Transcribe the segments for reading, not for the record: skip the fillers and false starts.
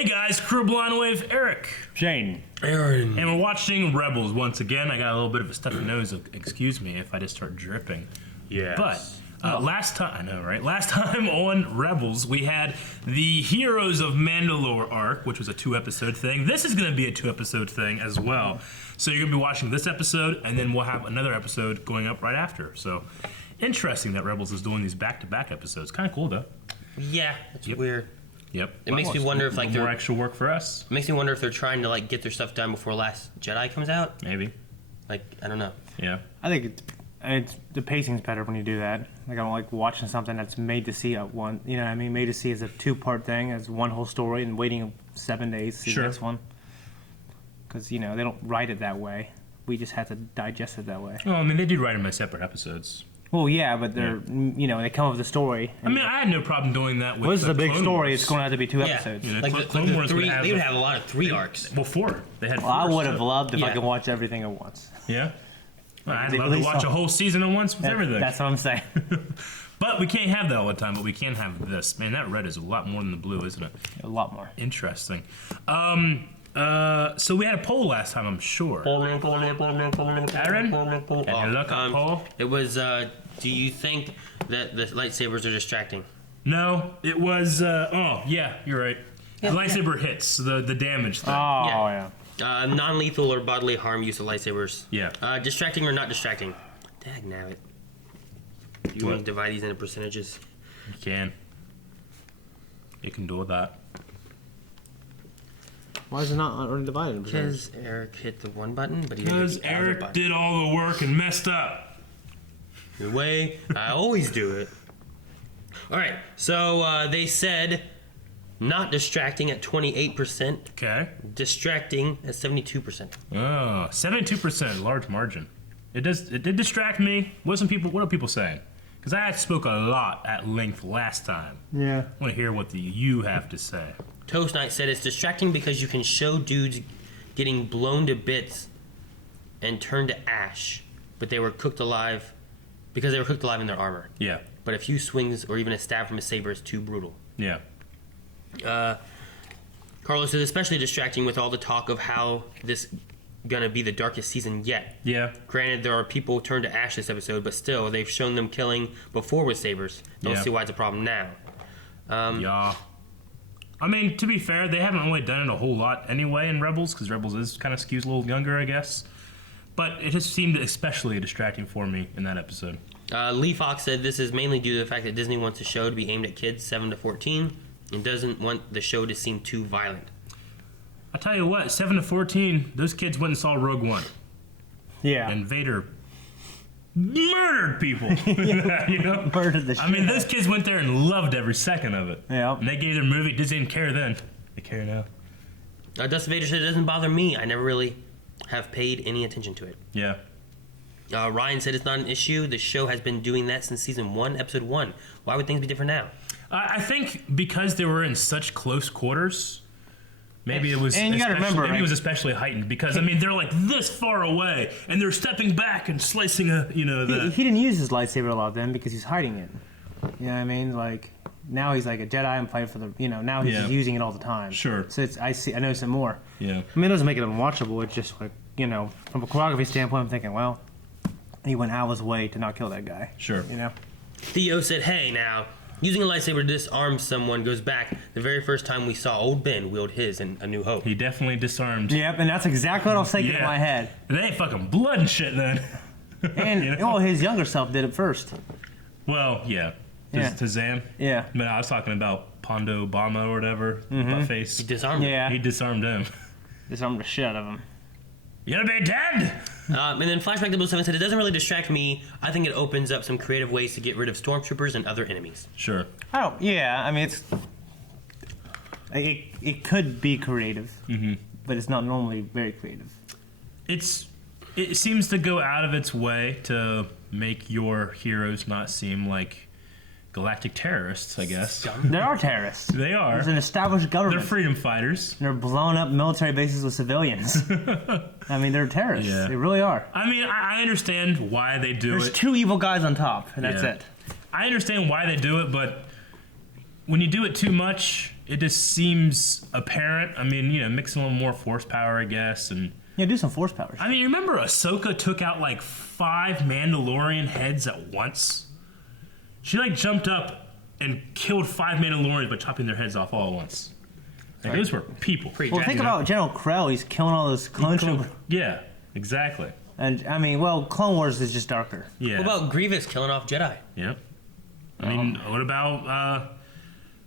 Hey guys, Crew Blind Wave, Eric. Shane. Aaron. And we're watching Rebels once again. I got a little bit of a stuffy nose, excuse me if I just start dripping. Yes. But last time, I know, right? Last time on Rebels, we had the Heroes of Mandalore arc, which was a 2-episode thing. This is going to be a 2-episode thing as well. So you're going to be watching this episode, and then we'll have another episode going up right after. So interesting that Rebels is doing these back-to-back episodes. Kind of cool, though. Yeah, it's weird. Yep. It makes me wonder if like more extra work for us. It makes me wonder if they're trying to like get their stuff done before Last Jedi comes out. Maybe. Like I don't know. Yeah. I think the pacing's better when you do that. Like I don't like watching something that's made to see at one. You know what I mean? Made to see as a 2-part thing, as one whole story, and waiting 7 days to see the next one. Because they don't write it that way. We just have to digest it that way. Well, I mean, they do write them as separate episodes. Well, yeah, but they're they come up with a story. I mean, I had no problem doing that with. Well, this is a big Clone story. Wars. It's going to have to be 2 episodes. You know, Like Clone Wars three, would have they would have a lot of 3 arcs. Well, 4. They had 4. Well, I would have loved if I Yeah. could watch everything at once. Yeah. Well, I'd they love to release watch some- a whole season at once with everything. That's what I'm saying. But we can't have that all the time. But we can have this. Man, that red is a lot more than the blue, isn't it? A lot more. Interesting. So we had a poll last time, I'm sure. Aaron, and you look at poll. It was. Do you think that the lightsabers are distracting? No, it was. Oh, yeah, you're right. The lightsaber hits the damage thing. Oh, Yeah. yeah. Non-lethal or bodily harm use of lightsabers. Yeah. Distracting or not distracting? Dag nabbit. You want to divide these into percentages? You can. You can do that. Why is it not already divided? Because Eric hit the one button, but he didn't hit Because the other Eric button. did all the work and messed up. The way I always do it. All right, so they said not distracting at 28%, Okay. distracting at 72%. Oh, 72%, large margin. It did distract me. What are people saying? Because I spoke a lot at length last time. Yeah. I want to hear what you have to say. Toast Knight said it's distracting because you can show dudes getting blown to bits and turned to ash, but they were cooked alive because they were cooked alive in their armor. Yeah. But a few swings or even a stab from a saber is too brutal. Yeah. Carlos says especially distracting with all the talk of how this gonna be the darkest season yet. Yeah. Granted, there are people turned to ash this episode, but still, they've shown them killing before with sabers. Don't Yeah. see why it's a problem now. Yeah. I mean, to be fair, they haven't really done it a whole lot anyway in Rebels, because Rebels is kind of skews a little younger, I guess. But it just seemed especially distracting for me in that episode. Lee Fox said this is mainly due to the fact that Disney wants the show to be aimed at kids 7 to 14 and doesn't want the show to seem too violent. I tell you what, 7 to 14, those kids went and saw Rogue One. Yeah. And Vader murdered people. You know? Murdered the shit. I mean, those kids went there and loved every second of it. Yeah. And they gave their movie. Disney didn't care then. They care now. Dustin Vader said it doesn't bother me. I never really have paid any attention to it. Yeah. Ryan said it's not an issue. The show has been doing that since season 1, episode 1. Why would things be different now? I think because they were in such close quarters, maybe it was. And you gotta remember, maybe right? it was especially heightened because I mean they're like this far away and they're stepping back and slicing He didn't use his lightsaber a lot then because he's hiding it. You know what I mean? Like now he's like a Jedi and playing for the. Now he's Yeah. just using it all the time. Sure. So I notice it more. Yeah. I mean, it doesn't make it unwatchable. It's just like from a choreography standpoint, I'm thinking, well, he went out of his way to not kill that guy. Sure. Theo said, hey, now, using a lightsaber to disarm someone goes back the very first time we saw old Ben wield his in A New Hope. He definitely disarmed. Yep, and that's exactly what I was thinking in my head. They ain't fucking blood and shit then. And his younger self did it first. Well, yeah. To Zam. Yeah. But I was talking about Pondo Obama or whatever. Buttface. He disarmed him. Yeah. He disarmed him. Disarmed the shit out of him. You're gonna be dead. And then Flashback 007 said, it doesn't really distract me. I think it opens up some creative ways to get rid of stormtroopers and other enemies. Sure. Yeah. I mean, it could be creative, but it's not normally very creative. It seems to go out of its way to make your heroes not seem like galactic terrorists, I guess. There are terrorists. They are. There's an established They're government. freedom fighters. They're blowing up military bases with civilians. I mean, they're terrorists. Yeah. They really are. I mean, I understand why they do There's it. 2 evil guys on top, and that's Yeah. it. I understand why they do it, but when you do it too much, it just seems apparent. I mean, mix a little more force power, I guess, and Yeah, do some force powers. I mean, remember Ahsoka took out like 5 Mandalorian heads at once? She like jumped up and killed 5 Mandalorians by chopping their heads off all at once. Like, those were people. Well, think about General Krell. He's killing all those clone troopers. Yeah, exactly. And I mean, well, Clone Wars is just darker. Yeah. What about Grievous killing off Jedi? Yep. I mean, what about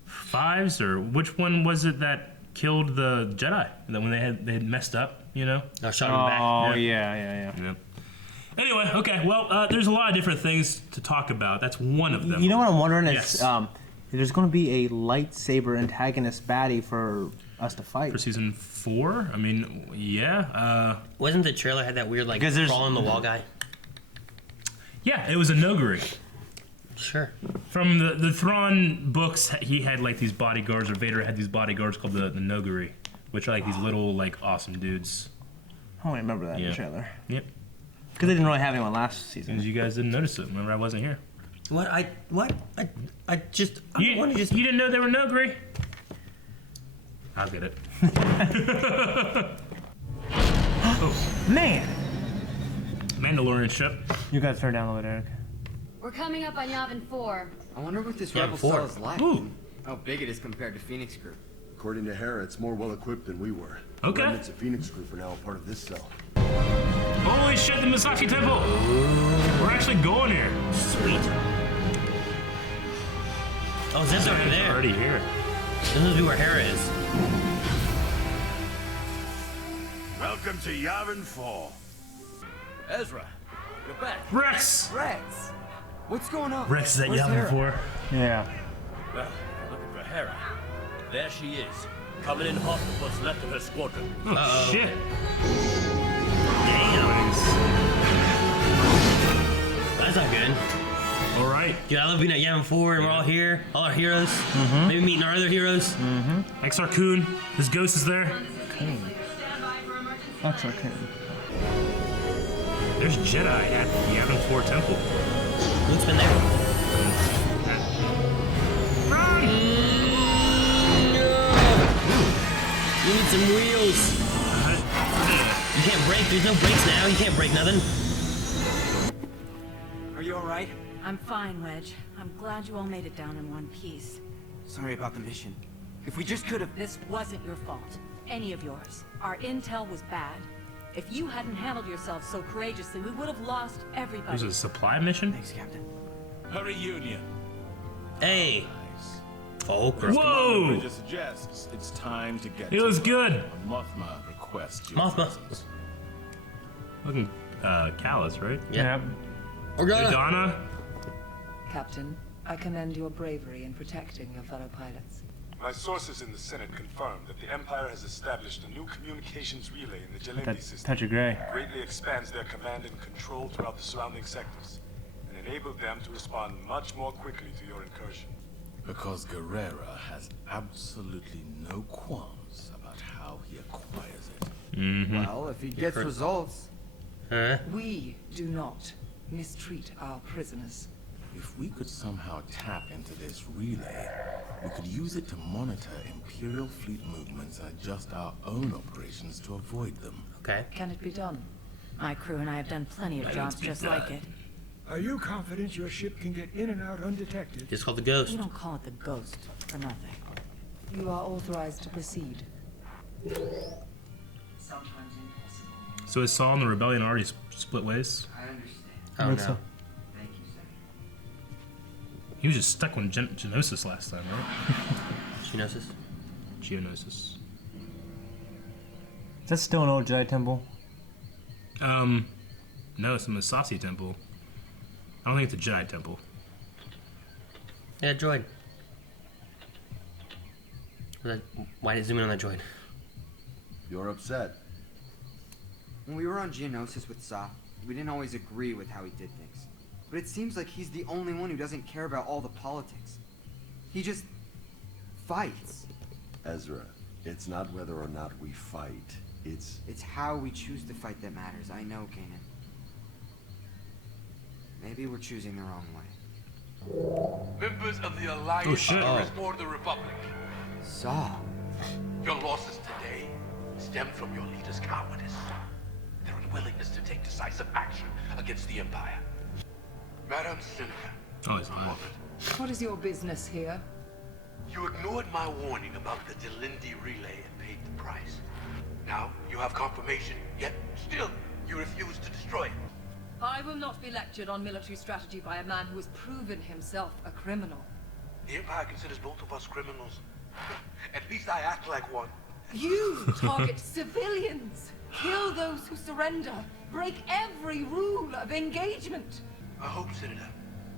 Fives, or which one was it that killed the Jedi? That when they had messed up, I shot him back. Oh yeah. Yeah. Anyway, okay. Well, there's a lot of different things to talk about. That's one of them. You know what I'm wondering Yes. is, there's going to be a lightsaber antagonist baddie for us to fight. For season 4? I mean, yeah. Wasn't the trailer had that weird like Because there's- crawl in the wall guy? Yeah, it was a Noguri. Sure. From the Thrawn books, he had like these bodyguards, or Vader had these bodyguards called the Noguri, which are like these little like awesome dudes. I don't remember that in Yeah. the trailer. Yep. Because they didn't really have anyone last season. Because you guys didn't notice it. Remember, I wasn't here. What? I just You, want to just. you didn't know they were Noguri? I'll get it. Man! Mandalorian ship. You guys turn down a little bit, Eric. We're coming up on Yavin 4. I wonder what this Yeah, rebel four. cell is like. Ooh. How big it is compared to Phoenix Group. According to Hera, it's more well-equipped than we were. Okay. The remnants of Phoenix Group are now a part of this cell. Holy shit, the Musashi Temple! We're actually going here. Sweet. Oh, Zed's already there. Already here. This must be where Hera is. Welcome to Yavin 4. Ezra, you're back. Rex! Rex, what's going on? Rex is at Where's Yavin Hera? 4. Yeah. Well, if you're looking for Hera, there she is, coming in hot with what's left of her squadron. Oh, shit. That's not good. All right. Dude, I love being at Yavin 4 and we're all here, all our heroes. Maybe meeting our other heroes. Exar Kun, his ghost is there. That's okay. There's Jedi at the Yavin 4 temple. Luke's been there. Run! You need some wheels. You can't brake. There's no brakes now. You can't brake nothing. Are you all right? I'm fine, Wedge. I'm glad you all made it down in one piece. Sorry about the mission. If we just could have. This wasn't your fault. Any of yours. Our intel was bad. If you hadn't handled yourselves so courageously, we would have lost everybody. There's a supply mission? Thanks, Captain. Her reunion. Hey. Oh, Whoa! Bridger suggests it's time to get It to was work. good. Mothma requests your Mothma. presence. Looking callous, right? Yeah. Yep. Organa. Donna? Captain, I commend your bravery in protecting your fellow pilots. My sources in the Senate confirm that the Empire has established a new communications relay in the Jalebi That system. touch of gray. Greatly expands their command and control throughout the surrounding sectors, and enabled them to respond much more quickly to your incursion. Because Guerrera has absolutely no qualms about how he acquires it. Well, if he gets results. Huh? We do not mistreat our prisoners. If we could somehow tap into this relay, we could use it to monitor Imperial fleet movements and adjust our own operations to avoid them. Okay. Can it be done? My crew and I have done plenty of jobs just like it. Are you confident your ship can get in and out undetected? Just called the Ghost. You don't call it the Ghost for nothing. You are authorized to proceed. So is Saul and the Rebellion already split ways? I understand. Oh, think no. so. Thank you, sir. He was just stuck with Genosis last time, right? Geonosis. Geonosis. Is that still an old Jedi temple? No, it's the Musashi Temple. I don't think it's a Jedi temple. Yeah, droid. Why did it zoom in on that droid? You're upset. When we were on Geonosis with Sa, we didn't always agree with how he did things. But it seems like he's the only one who doesn't care about all the politics. He just fights. Ezra, it's not whether or not we fight. It's how we choose to fight that matters. I know, Kanan. Maybe we're choosing the wrong way. Members of the Alliance Oh, shit. Oh. or the Republic. Saw. Your losses today stem from your leader's cowardice, their unwillingness to take decisive action against the Empire. Madam Senator, Oh, he's alive. What is your business here? you ignored my warning about the Delindi relay and paid the price. Now you have confirmation, yet still you refuse to destroy it. I will not be lectured on military strategy by a man who has proven himself a criminal. The Empire considers both of us criminals. At least I act like one. You target civilians, kill those who surrender, break every rule of engagement. I hope, Senator,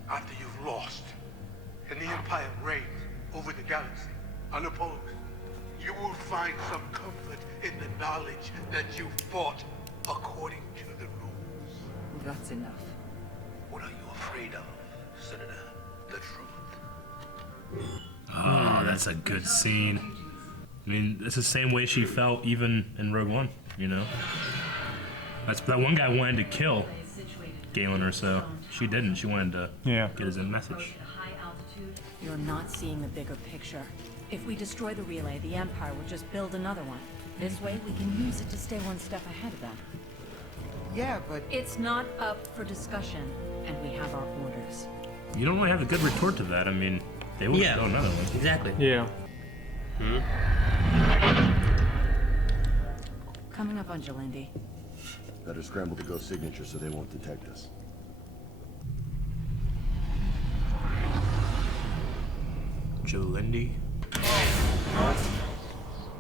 after you've lost, and the Empire reigns over the galaxy, unopposed, you will find some comfort in the knowledge that you fought according to the rules. That's enough. What are you afraid of, Senator? The truth. Oh, that's a good scene. I mean, it's the same way she felt even in Rogue One, you know? That one guy wanted to kill Galen or so. She didn't. She wanted to get his own message. You're not seeing the bigger picture. If we destroy the relay, the Empire will just build another one. This way, we can use it to stay one step ahead of them. Yeah, but It's not up for discussion, and we have our orders. You don't really have a good retort to that. I mean, they will build another one. Exactly. Yeah. Coming up on Jalindi. Better scramble the ghost signature so they won't detect us. Jalindi.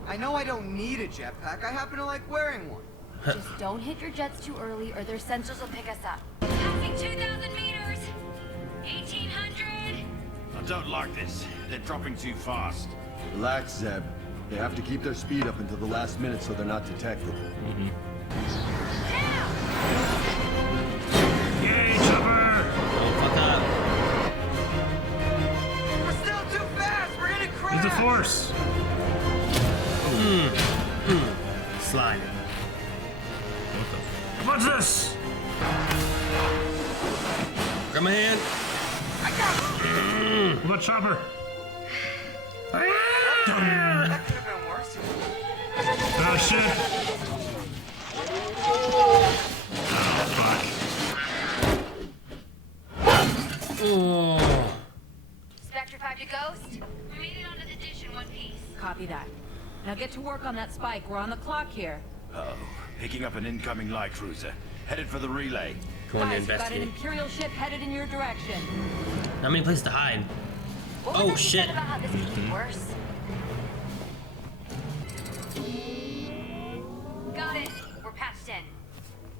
I know I don't need a jetpack. I happen to like wearing one. Just don't hit your jets too early or their sensors will pick us up. Passing 2,000 meters. 1,800. I don't like this. They're dropping too fast. Relax, Zeb. They have to keep their speed up until the last minute so they're not detected. Yay, Chopper! Fuck up. We're still too fast. We're gonna crash. Use the force. Slide. What's this? Grab my hand. What about Chopper? That could have been worse. Oh shit! Oh fuck! Oh. Spectre 5 to Ghost. We made it onto the dish in one piece. Copy that. Now get to work on that spike. We're on the clock here. Uh-oh. Picking up an incoming light cruiser. Headed for the relay. Going to Guys, we've got an investigate. Imperial ship headed in your direction. Not many places to hide. What Oh, was that you shit. said about how this could get worse? Got it. We're patched in.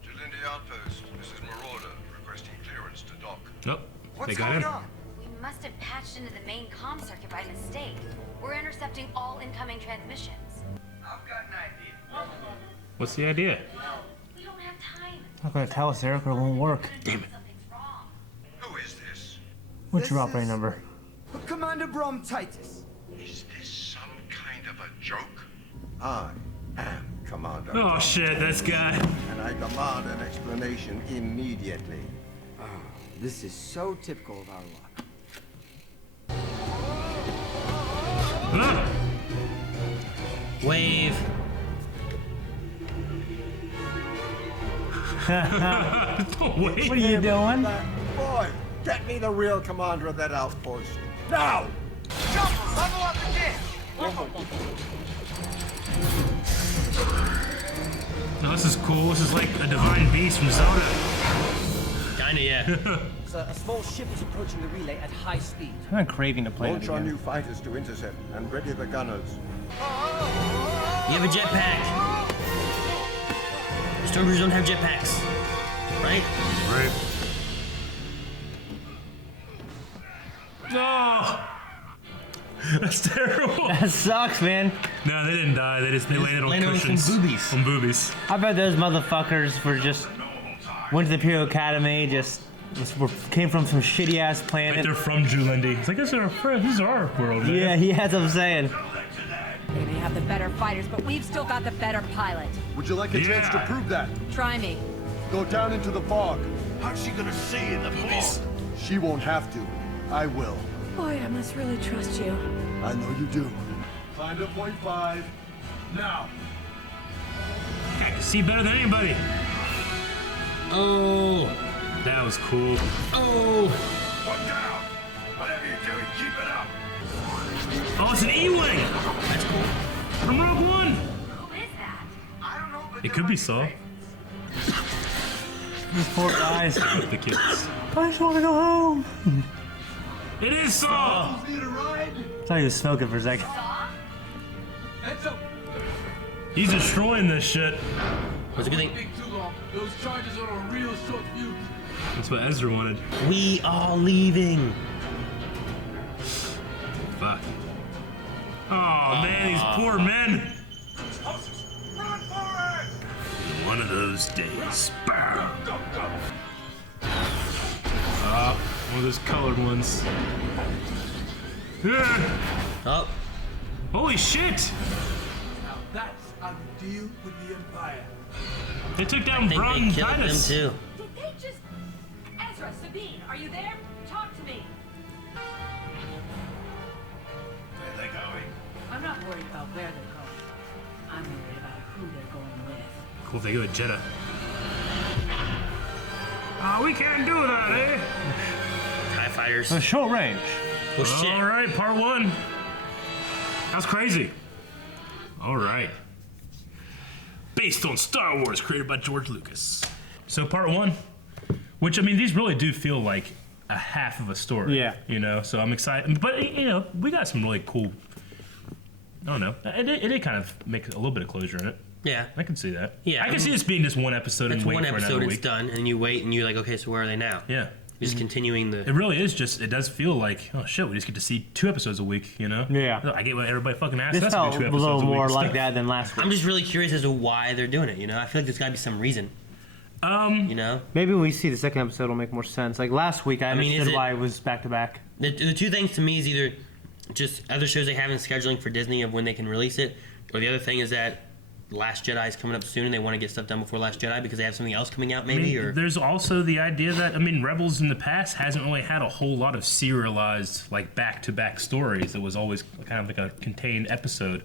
Jalindi Outpost, this is Marauder, requesting clearance to dock. Nope. What's They got going him. on? We must have patched into the main comm circuit by mistake. We're intercepting all incoming transmissions. I've got an idea. What's the idea? We don't have time. Not gonna tell us, Eric, or it won't work. Damn it. Something's wrong. Who is this? What's your This operating is- number? Commander Brom Titus. Is this some kind of a joke? I am Commander. Oh shit, this guy. And I demand an explanation immediately. This is so typical of our luck. Ah! Wave. Don't wait. What are you doing? Boy, get me the real commander of that outpost. Now! Jump! Level up the dish! No, this is cool. This is like a divine beast from Zelda. Kinda, yeah. A small ship is approaching the relay at high speed. I'm not craving to play it Launch our again. new fighters to intercept and ready the gunners. You have a jetpack. Stormtroopers don't have jetpacks. Right? Right. No! That's terrible. That sucks, man. No, they didn't die. They landed on landed on some cushions. boobies. On boobies. I bet those motherfuckers were just went to the Imperial Academy, came from some shitty ass Like planet. they're from Julindi. It's like, this is our world, man. Yeah, that's what I'm saying. They may have the better fighters, but we've still got the better pilot. Would you like a chance to prove that? Try me. Go down into the fog. How's she gonna see in the fog? She won't have to. I will. Boy, I must really trust you. I know you do. Find a .5. Now. I can see better than anybody. Oh. That was cool. Oh. One down. Whatever you're doing, keep it up. Oh, it's an E-Wing. That's cool. From Rogue One. Who is that? I don't know, but It could be Saul. These poor guys. The kids. I just want to go home. It is Saul. Need a ride? I thought he was smoking for a second. Heads up. He's destroying this shit. What's a good thing? Take too long. Those charges are on a real short fuse. That's what Ezra wanted. We are leaving. Fuck. Oh man, these poor men. Run for it! One of those days. Bow. Go, go. One of those colored ones. Yeah. Oh. Holy shit! Now that's how you deal with the Empire. They took I down think Braun they and killed Titus. them too. Did they just... Ezra, Sabine, are you there? Talk to me. Where are they going? I'm not worried about where they're going. I'm worried about who they're going with. Cool if they go with Jeddah. We can't do that, eh? TIE fighters. A short range. Well, shit. All right, part one. That's crazy. All right. Based on Star Wars, created by George Lucas. So part one, which I mean, these really do feel like a half of a story. Yeah. You know, so I'm excited. But you know, we got some really cool. I don't know. It did kind of make a little bit of closure in it. Yeah. I can see that. Yeah, I can see this being just one episode and It's wait one for episode, another it's week. done, and you wait, and you're like, okay, so where are they now? Yeah. Just continuing the. It really is just. It does feel like, oh shit, we just get to see 2 episodes a week. You know. Yeah. I get what everybody fucking asks. This us to do felt 2 a episodes little week more and like stuff. that than last week. I'm just really curious as to why they're doing it. You know, I feel like there's got to be some reason. You know, Maybe when we see the second episode, it'll make more sense. Like last week, I mean, understood is it- why it was back to back. the two things to me is either just other shows they have in scheduling for Disney of when they can release it, or the other thing is that Last Jedi is coming up soon and they want to get stuff done before Last Jedi because they have something else coming out, maybe. I mean, or there's also the idea that Rebels in the past hasn't really had a whole lot of serialized like back-to-back stories. It was always kind of like a contained episode.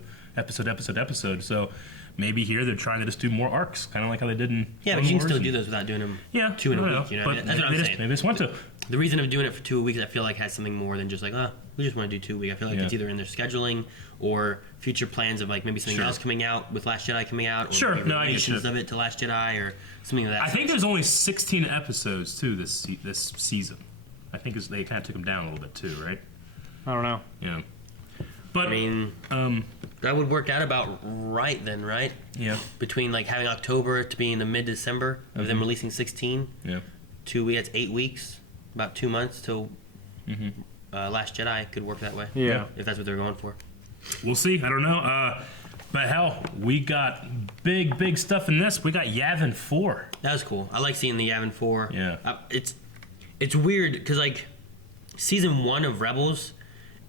So maybe here they're trying to just do more arcs, kind of like how they did in yeah, but Clone you can Wars still and- do those without doing them. Yeah, 2 in I a don't week. know, You know, but that's what I'm maybe saying. Maybe they just want to. The reason of doing it for 2 weeks, I feel like has something more than just like, we just want to do 2 weeks. I feel like Yeah. it's either in their scheduling or future plans of like maybe something Sure. else coming out with Last Jedi coming out, or Sure, maybe no, I get relations you. of it to Last Jedi or something like that. I think there's only 16 episodes too this season. I think they kind of took them down a little bit too, right? I don't know. Yeah. But I mean, that would work out about right then, right? Yeah. Between like having October to being the mid-December of them releasing 16. Yeah. 2 weeks, that's 8 weeks, about 2 months till Last Jedi could work that way. Yeah. If that's what they're going for. We'll see. I don't know. But hell, we got big stuff in this. We got Yavin 4. That was cool. I like seeing the Yavin 4. Yeah. It's weird because like season 1 of Rebels,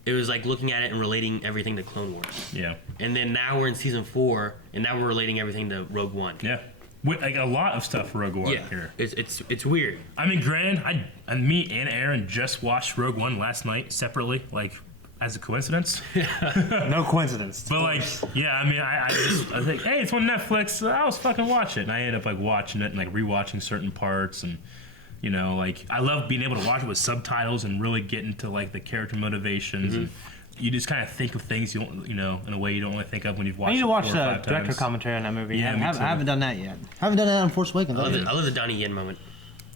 it was like looking at it and relating everything to Clone Wars. Yeah. And then now we're in season 4, and now we're relating everything to Rogue One. Yeah. With, like a lot of stuff for Rogue One Yeah. here. It's weird. I mean, granted, me and Aaron just watched Rogue One last night separately, like as a coincidence. No coincidence. But like, yeah, I mean, I was like, hey, it's on Netflix. I was fucking watch it, and I ended up like watching it and like rewatching certain parts, and you know, like I love being able to watch it with subtitles and really get into like the character motivations. And you just kind of think of things you don't, you know, in a way you don't really think of when you've watched. I need to it watch 4 or the 5 director times. commentary on that movie. Yeah, me I too. haven't done that yet. I haven't done that on Force Awakens. I love the Donnie Yen moment.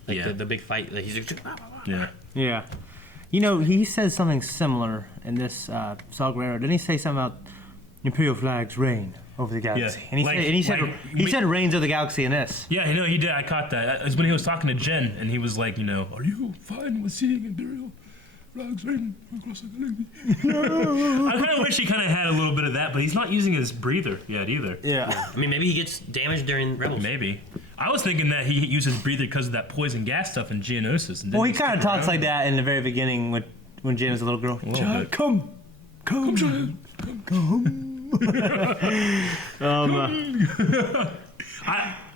Like Yeah. the big fight. Like he's like, Yeah. Yeah. You know, he says something similar in this Saw Gerrera. Didn't he say something about Imperial flags reign over the galaxy? Yeah. And he said reigns over the galaxy in this. Yeah, no, he did. I caught that. It was when he was talking to Jen, and he was like, you know, are you fine with seeing Imperial flags reign across the galaxy? I kind of wish he kind of had a little bit of that, but he's not using his breather yet either. Yeah. I mean, maybe he gets damaged during Rebels. Maybe. I was thinking that he uses breather because of that poison gas stuff in Geonosis. And Well, he didn't kind of stick talks around. like that in the very beginning when Jen was a little girl. little Child, bit. come, child, come.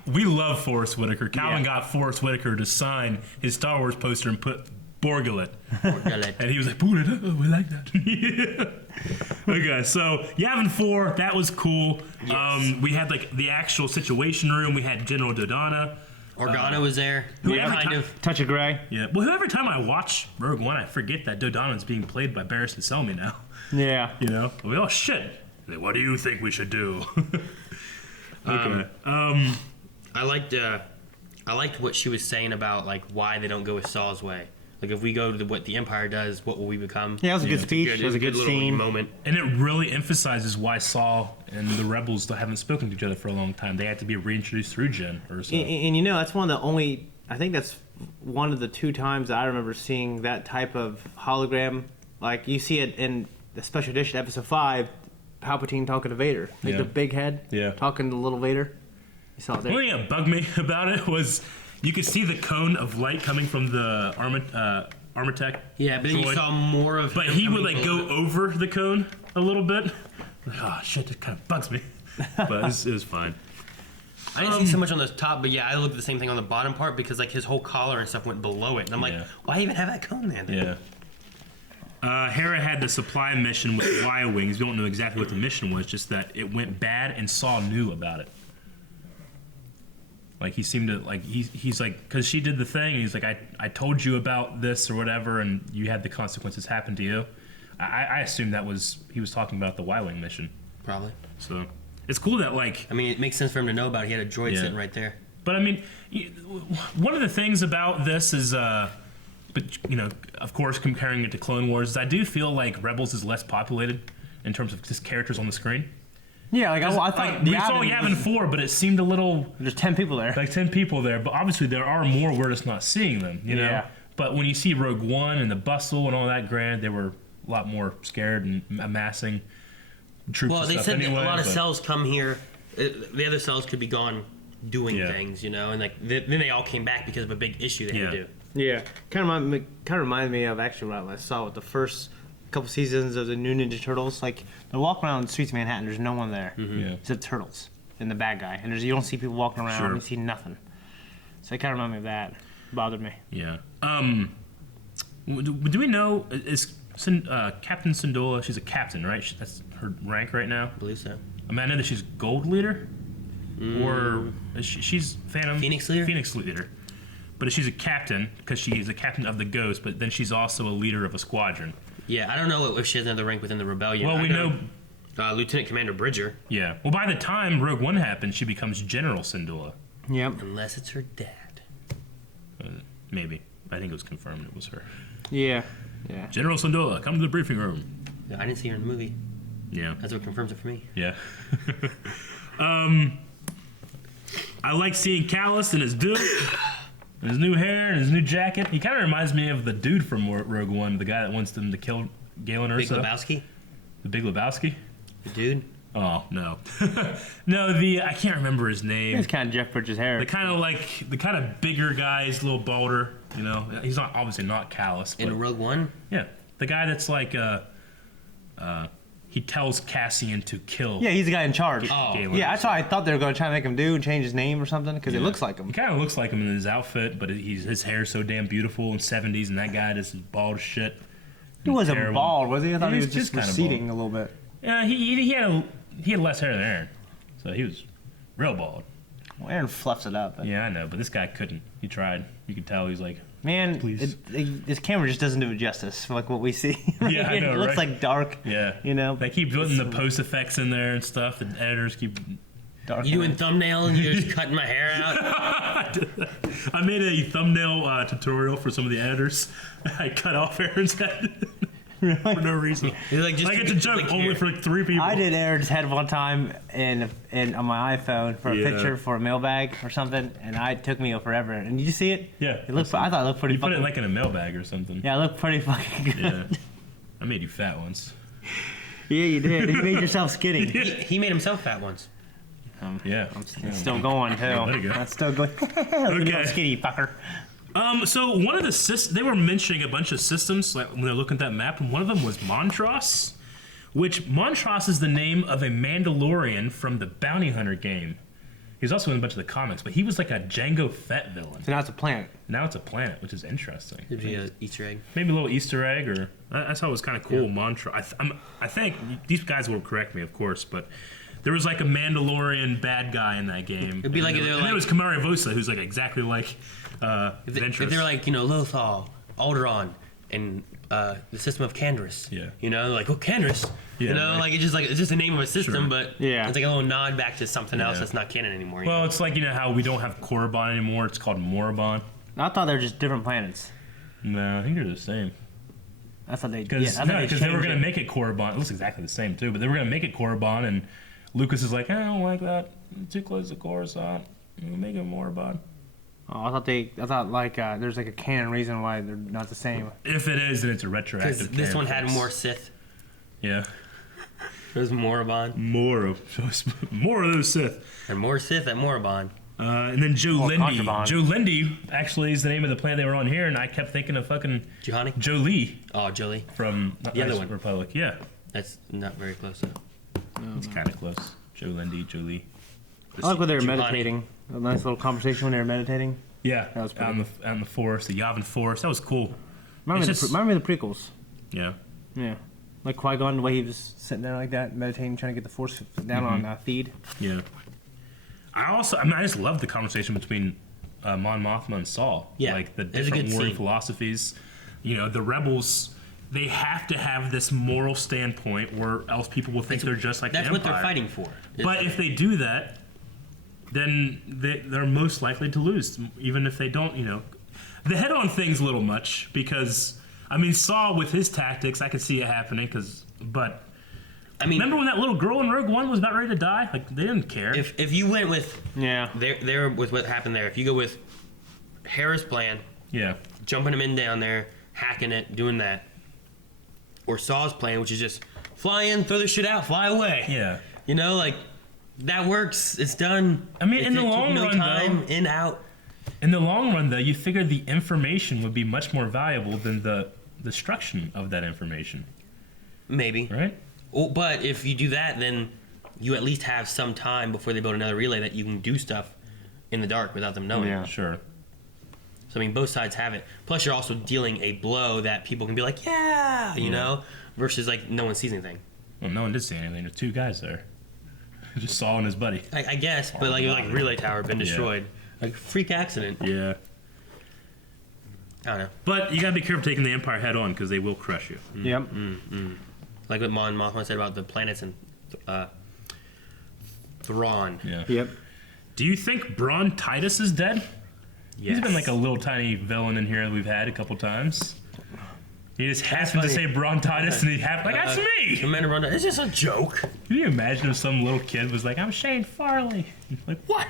We love Forrest Whitaker. Calvin got Forrest Whitaker to sign his Star Wars poster and put Borgullet. Borgullet. And he was like, Borgullet, oh, we like that. Okay, so Yavin 4, that was cool. Yes. We had like the actual situation room. We had General Dodonna. Organa was there. Touch of Grey. Yeah. Well, every time I watch Rogue One, I forget that Dodonna's being played by Barristan Selmy now. Yeah. You know? Oh shit. Like, what do you think we should do? Okay. I liked what she was saying about like why they don't go with Saul's way. Like if we go to what the Empire does, what will we become? Yeah, it was a good speech. It was a good little scene. moment. And it really emphasizes why Saul and the rebels still haven't spoken to each other for a long time. They had to be reintroduced through Jyn or so. And you know, that's one of the only. I think that's one of the 2 times that I remember seeing that type of hologram. Like you see it in the special edition episode 5, Palpatine talking to Vader, like the big head, talking to little Vader. You saw it there. One thing that bugged me about it was you could see the cone of light coming from the Armatech. Yeah, but then you saw more of. But he would like go over the cone a little bit. Like, oh shit, that kind of bugs me. But it was fine. I didn't see so much on the top, but yeah, I looked at the same thing on the bottom part because like his whole collar and stuff went below it, and I'm like, why even have that cone there? Then? Yeah. Hera had the supply mission with Y-wings. We don't know exactly what the mission was, just that it went bad and Saul knew about it. Like he seemed to like he's like because she did the thing and he's like I told you about this or whatever and you had the consequences happen to you. I assumed that was he was talking about the Y-wing mission. Probably. So it's cool that like I mean it makes sense for him to know about it. He had a droid sitting right there. But I mean one of the things about this is but you know of course comparing it to Clone Wars is I do feel like Rebels is less populated in terms of just characters on the screen. Yeah, like I thought like, we saw Yavin 4, but it seemed a little. There's 10 people there. Like 10 people there, but obviously there are more. We're just not seeing them, you know. Yeah. But when you see Rogue One and the bustle and all that, granted, they were a lot more scared and amassing troops. Well, and they stuff said anyway, that a lot of cells come here. The other cells could be gone doing things, you know, and like then they all came back because of a big issue they had to do. Yeah, kind of reminded me of actually what I saw with the first couple seasons of the New Ninja Turtles. Like they walk around the streets of Manhattan, there's no one there. Yeah. Except turtles and the bad guy, and you don't see people walking around. Sure. You see nothing. So it kind of reminded me of that. It bothered me. Yeah. Do we know is Captain Syndulla? She's a captain, right? That's her rank right now. I believe so. I mean, I know that she's gold leader, or is she's Phantom Phoenix leader. Phoenix leader, but she's a captain because she's a captain of the Ghost. But then she's also a leader of a squadron. Yeah, I don't know if she has another rank within the rebellion. Well, we know Lieutenant Commander Bridger. Yeah. Well, by the time Rogue One happened, she becomes General Syndulla. Yep. Unless it's her dad. Maybe. I think it was confirmed it was her. Yeah. Yeah. General Syndulla, come to the briefing room. I didn't see her in the movie. Yeah. That's what confirms it for me. Yeah. I like seeing Callus and his dude. And his new hair and his new jacket. He kind of reminds me of the dude from Rogue One, the guy that wants them to kill Galen Big Erso. Lebowski? The Big Lebowski? The dude? Oh, no. No, I can't remember his name. It's kind of Jeff Bridges' hair. The kind of bigger guy, he's a little balder, you know. He's not obviously not Callus. But, In Rogue One? Yeah. The guy that's like, he tells Cassian to kill. Yeah, he's the guy in charge. Galen Yeah, Erso. that's what I thought they were going to try to make him do and change his name or something because it looks like him. He kind of looks like him in his outfit, but his hair's so damn beautiful in 70s, and that guy just is bald as shit. He wasn't terrible. bald, was he? I thought he was just kinda receding bald. a little bit. Yeah, he had less hair than Aaron, so he was real bald. Well, Aaron fluffs it up. But Yeah, I know, but this guy couldn't. He tried. You could tell he's like, man, please. this camera just doesn't do it justice for like what we see. Yeah, I know, It looks right? like dark. Yeah. You know? They keep putting the post effects in there and stuff. The editors keep. Dark. You doing thumbnail and you're just cutting my hair out? I made a thumbnail tutorial for some of the editors. I cut off Aaron's head. For no reason. Like just I get to joke like only here. for like 3 people. I did Aaron's head one time and on my iPhone for a picture for a mailbag or something, and it took me forever. And did you see it? Yeah. It looked. I thought it looked pretty. You put fucking, it like in a mailbag or something. Yeah, it looked pretty fucking good. Yeah. I made you fat once. Yeah, you did. You made yourself skinny. He made himself fat once. Yeah. It's still going too. There you go. That's still going. Okay. Skinny fucker. So one of the they were mentioning a bunch of systems like when they're looking at that map, and one of them was Montross, which Montross is the name of a Mandalorian from the Bounty Hunter game. He's also in a bunch of the comics, but he was like a Jango Fett villain. So now it's a planet. Now it's a planet, which is interesting. It'd be an Easter egg. Maybe a little Easter egg, or I thought it was kind of cool mantra. I think these guys will correct me, of course, but there was like a Mandalorian bad guy in that game. It'd be like if they were like, it was Kamari Vosa, who's like exactly like if they're like, you know, Lothal, Alderaan, and the system of Canderous. Yeah. You know, like, oh, Canderous. Yeah, you know, right. like it's just the name of a system, Sure. but Yeah. it's like a little nod back to something else Yeah. that's not canon anymore. you Well, know? it's like, you know how we don't have Korriban anymore. It's called Morabon. I thought they were just different planets. No, I think they're the same. I thought they Because I thought they were changed going to it. make it Korriban. It looks exactly the same too, but they were going to make it Korriban, and Lucas is like, I don't like that. Too close to Coruscant. We'll make it Morabon. Oh, I thought like there's like a canon reason why they're not the same. If it is, then it's a retroactive. Because this one canon had fix. more Sith. Yeah. It was Morabon. More of those Sith. And more Sith at Morabon. And then Joe Lindy. Contraband. Joe Lindy actually is the name of the planet they were on here, and I kept thinking of fucking Juhani? Jolie Oh, Jolie. from The other Ice one. Republic. Yeah, That's not very close, though. it's kind of close. Joe Lindy, Jolie. I like when they were Juhani. meditating. A nice little conversation when they were meditating. Yeah, That was pretty out in the forest, the Yavin Forest. That was cool. Remind me, It's of just- the prequels. Yeah. Yeah. Like Qui-Gon, the way he was sitting there like that, meditating, trying to get the Force down on Theed. Yeah. I just love the conversation between Mon Mothma and Saul. Yeah, Like the it's a different good warring scene. philosophies. You know, the rebels, they have to have this moral standpoint, or else people will think they're just like That's the what Empire. they're fighting for. But if they do that, then they're most likely to lose, even if they don't, you know. The head-on thing's a little much, because, I mean, Saul, with his tactics, I could see it happening, but... I mean, remember when that little girl in Rogue One was about ready to die? Like, they didn't care. if you went with Yeah. there with what happened there, if you go with Hera's plan, Yeah. jumping him in down there, hacking it, doing that, or Saw's plan, which is just fly in, throw the shit out, fly away. Yeah. You know, like that works. It's done. I mean, in the It took long no run, time, though, in out. in the long run, though, you figure the information would be much more valuable than the destruction of that information, Maybe. right? Oh, but if you do that, then you at least have some time before they build another relay that you can do stuff in the dark without them knowing. Yeah. Sure. So I mean, both sides have it. Plus, you're also dealing a blow that people can be like, yeah, you know, versus like no one sees anything. Well, no one did see anything. There's two guys there. Just Saul and his buddy. I guess, but like relay tower been destroyed, like freak accident. Yeah. I don't know. But you gotta be careful taking the Empire head on, because they will crush you. Yep. Like what Mon Mothma said about the planets and Thrawn. Yeah. Yep. Do you think Braun Titus is dead? Yes. He's been like a little tiny villain in here that we've had a couple times. He just happened to funny. say Braun Titus, and he happened like, that's me! Commander Ronda, it's just a joke. Can you imagine if some little kid was like, I'm Shane Farley? Like, what?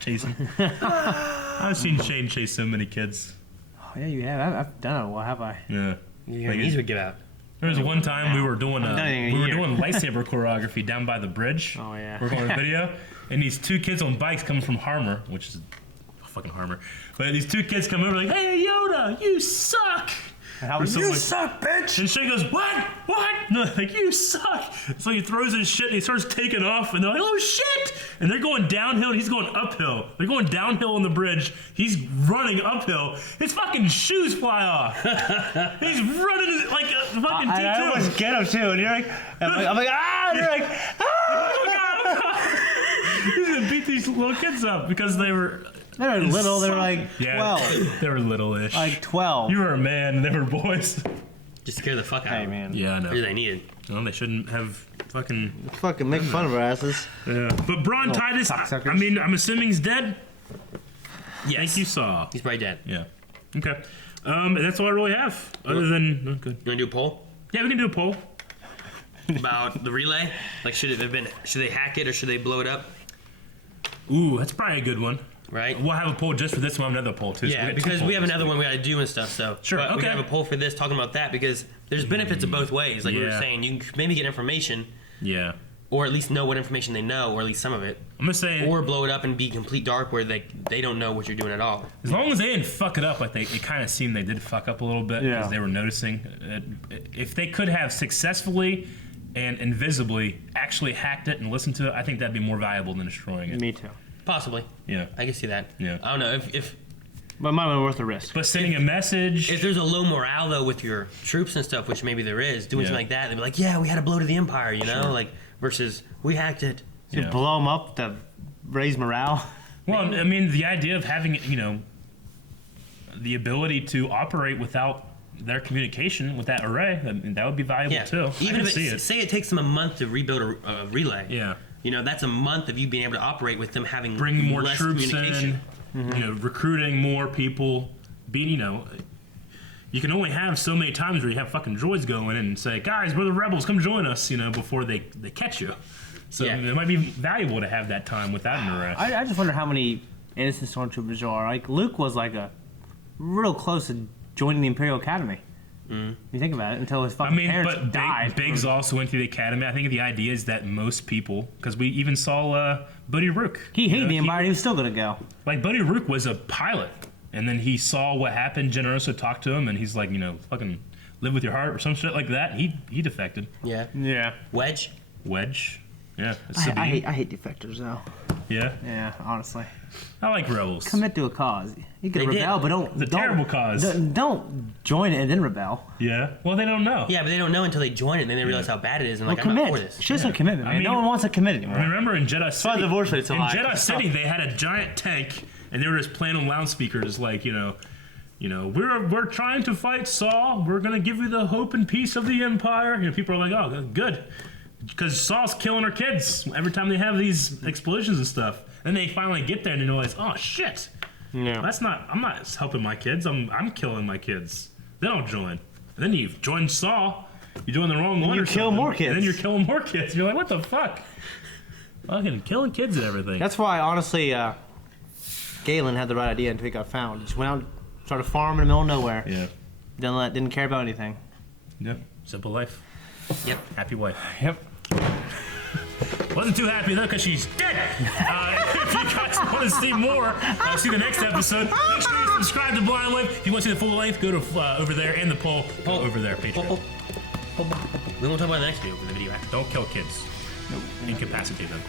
Chasing. I've seen Shane chase so many kids. Oh, yeah, you have. I've done it. Well, have I? Yeah. Your Like, knees would give out. there was one time we were doing I've done it in a year. lightsaber choreography down by the bridge. Oh, yeah. We're going to video, and these two kids on bikes coming from Harmer, which is fucking Harmer. But these two kids come over like, hey Yoda, you suck. Or something like- suck, bitch! And Shane goes, what? What? No, like, you suck. So he throws his shit and he starts taking off, and they're like, oh shit! And they're going downhill and he's going uphill. They're going downhill on the bridge. He's running uphill. His fucking shoes fly off. He's running like a fucking T2. I almost get him too, and you're like, I'm like, ah! And you're like, ah! He's gonna beat these little kids up because they were. They were little. They were like 12. They were little-ish. Like 12. You were a man, and they were boys. Just scare the fuck out Hey, of them. man. Yeah, I know. What do they needed? Well, they shouldn't have fucking. Fucking make fun of our asses. Yeah. But Braun Little Titus, cocksuckers. I mean, I'm assuming he's dead. Yes. Thank you, Saw. He's probably dead. Yeah. Okay. That's all I really have. Other than good. You wanna do a poll Yeah, we can do a poll. about the relay? Like, should they hack it or should they blow it up? Ooh, that's probably a good one. Right? We'll have a poll just for this one. Another poll too. So Yeah, we got two because we polls have this another week. one we got to do and stuff. So Sure, but we okay. can have a poll for this talking about that because there's benefits of both ways. Like we were Yeah. saying, you can maybe get information, Yeah. or at least know what information they know, or at least some of it, I'm gonna say, or blow it up and be complete dark where they don't know what you're doing at all. as long as they didn't fuck it up, like it kind of seemed they did fuck up a little bit because Yeah. they were noticing. If they could have successfully and invisibly actually hacked it and listened to it, I think that'd be more valuable than destroying it. Me too. Possibly. Yeah. I can see that. Yeah. I don't know if But it might be worth the risk. But sending a message. If there's a low morale though with your troops and stuff, which maybe there is, doing something like that, they'd be like, "Yeah, we had a blow to the Empire," you know, like versus we hacked it. To blow them up to raise morale. Well, I mean, the idea of having, the ability to operate without their communication with that array, that would be valuable too. Even if say it takes them a month to rebuild a relay. Yeah. That's a month of you being able to operate with them having bringing more less troops communication. in, recruiting more people, being, you can only have so many times where you have fucking droids go in and say, guys, we're the rebels, come join us, before they catch you. So it might be valuable to have that time without an array. I just wonder how many innocent stormtroopers there are. Like, Luke was like a real close to joining the Imperial Academy. You think about it, until his fucking parents died. Biggs also went to the academy. I think the idea is that most people, because we even saw Buddy Rook. He hated the Empire. He was still gonna go. Like, Buddy Rook was a pilot, and then he saw what happened. Generoso talked to him, and he's like, fucking live with your heart or some shit like that. He defected. Yeah. Wedge. Yeah. I hate defectors though. Yeah. Yeah, honestly. I like rebels. Commit to a cause. You can rebel, but don't. It's a terrible cause. Don't join it and then rebel. Yeah. Well, they don't know. Yeah, but they don't know until they join it, and then they realize how bad it is, and like, I'm commit. not for this. Show some commitment, man. No one wants to commit anymore. Remember in Jedi City? divorce rate's so high. In Jedi City, they had a giant tank, and they were just playing on loudspeakers, like, we're trying to fight Saul. We're gonna give you the hope and peace of the Empire. People are like, oh, good, because Saul's killing our kids every time they have these explosions and stuff. Then they finally get there and they realize, oh shit, I'm not helping my kids. I'm killing my kids. They don't join. And then you join Saul. You join the wrong one. You or kill something, more kids. And then you're killing more kids. You're like, what the fuck? Fucking killing kids and everything. That's why, honestly, Galen had the right idea until he got found. Just went out, started farming in the middle of nowhere. Yeah. Didn't care about anything. Yep. Simple life. Yep. Happy wife. Yep. Wasn't too happy though, because she's dead. If you guys want to see more, see the next episode, make sure you subscribe to Blind Life. If you want to see the full length, go to over there, and the poll over there, Patreon. We won't talk about the next video. Don't kill kids. Nope. Incapacitate them.